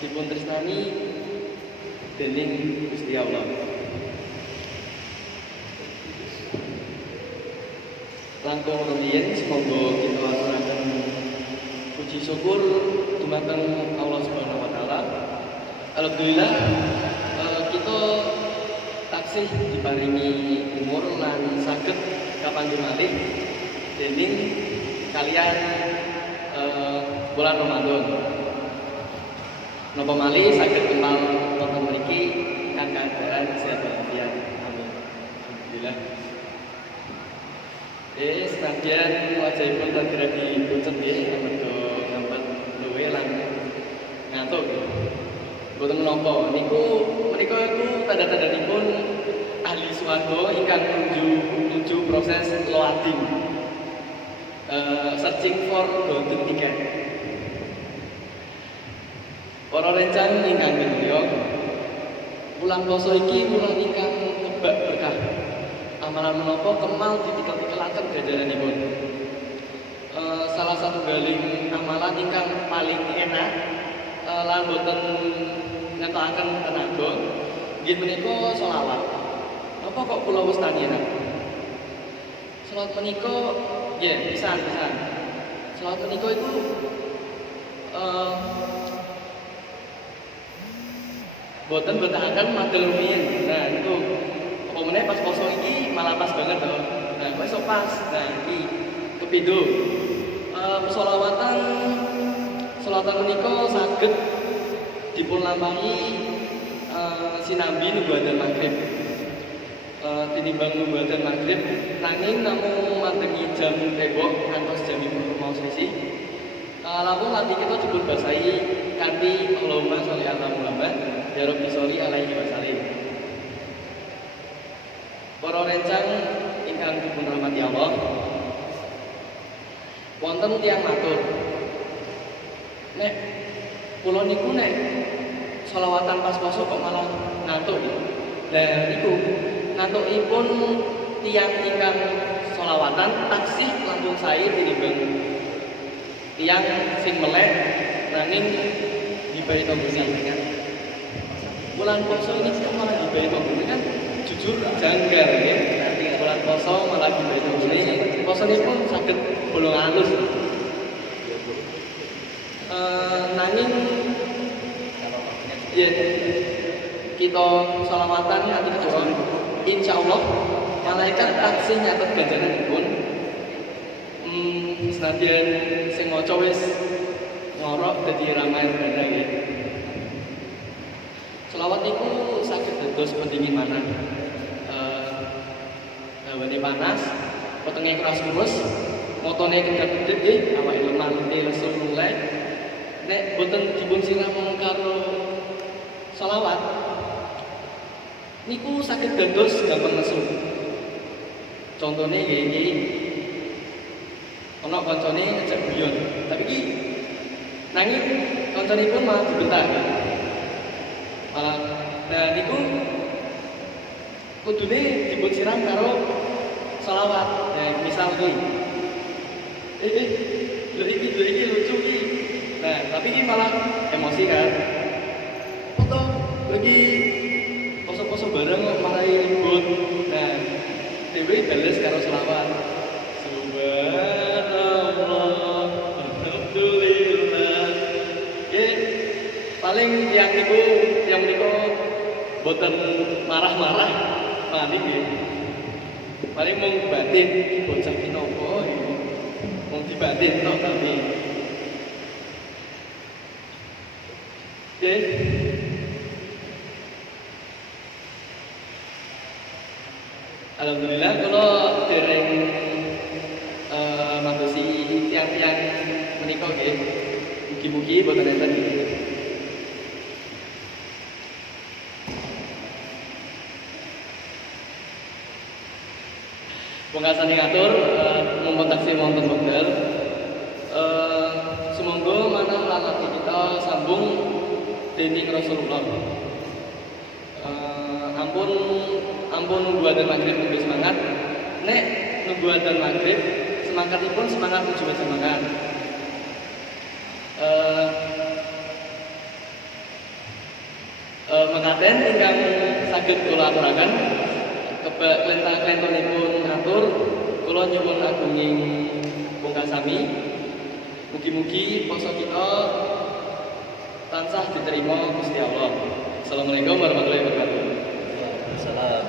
dipun tresnani dening Gusti Allah. Langkung rumiyin semoga kita aturaken puji syukur dumateng Allah Subhanahu wa taala. Alhamdulillah kita taksih diparingi umur lan saged kapanggih malih dening kalian bulan Ramadan. Napa malih saged kenal wonten mriki kan keadaan sehat walafiat. Amin. Alhamdulillah. Senajan wajahipun radi pucet nggih amarga ngampet luwe lan ngantuk. Boten menapa niku menika iku tanda-tandanipun ahli swarga ingkang nuju proses loading. Searching for golden ticket. Para rencang ingkang mulya, wulan poso iki wulan ingkang kebak berkah. Amalan menapa kemal ditikel-tikelaken ganjaranipun. Salah satu galing amalan ingkang paling enak lan boten ngetokaken tenaga nggih menika selawat. Napa kok kula wastani enak? Selawat menika nggih pisan. Selawat menika iku boten betahaken madel rumiyin. Nah niku apa meneh pas poso iki malah pas banget to. Nah kok iso pas. Nah iki kepindho selawatan menika saged dipun lampahi sinambi nubuatan maghrib. Tinimbang nubuatan maghrib nanging namung mantengi jam tembok ngantos jamipun mau sisi. Lampung nanti kita dipun basahi kanthi Allahumma sholli ala Muhammad ya Rabbi sholli alaihi wasallam. Para rencang ingkang dipun rahmati Allah, wonten tiyang matur, nek kula niku nek selawatan pas poso kok malah ngantuk. Lah niku ngantukipun tiyang ingkang selawatan taksih langkung sae tinimbang tiyang sing melek nanging dibayi tombone kan. Bulan poso ini kok malah dibayi tombone kan jujur janggal ya. Nanti bulan poso malah dibayi tombone. Posonipun saged bolong halus. Nanging ya kita selawatan ati doa insyaallah malaikat taksih nyatet ganjaranipun. Senajan sing maca wis ngorok dadi ramai benda ya. Selawat niku saged dados pendingin manah. Hawane panas, wetenge keras kurus, motone kedap-kedip nggih, awake lemah lente Rasulullah. Nek boten dipun siram karo selawat niku saged dados gampang nesu. Contone nggih iki ana kancane ngejak guyon, tapi iki nanging kancanipun malah dibentak. Nah niku kudune dipun siram karo selawat. Nah misal iki lho iki lucu iki. Nah, tapi ini malah emosi kan. Foto lagi poso-poso bareng malah ribut. Nah, dewe bales karo selawat. Subhanallah, alhamdulillah. Paling yang niku boten marah-marah paling nggih. Paling mung batin bocah ki nopo iki. Mung dibatin tok tapi alhamdulillah kalau dereng madosi tiang-tiang menika nggih. Mugi-mugi boten enten nggih. Pungkasane ngatur mumpun taksih wonten wekdal. Sumangga manah lalati kita sambung dening Rasulullah. Ampun nubuatan maghrib nunggu semangat. Nek nubuatan maghrib semangatipun semangat nuju semangat. mekaten ingkang saged kula aturaken kebak klentang-klentonipun atur kula nyuwun agunging pungkasami mugi-mugi poso kita tansah diterima Gusti Allah. Assalamualaikum warahmatullahi wabarakatuh. Waalaikumsalam.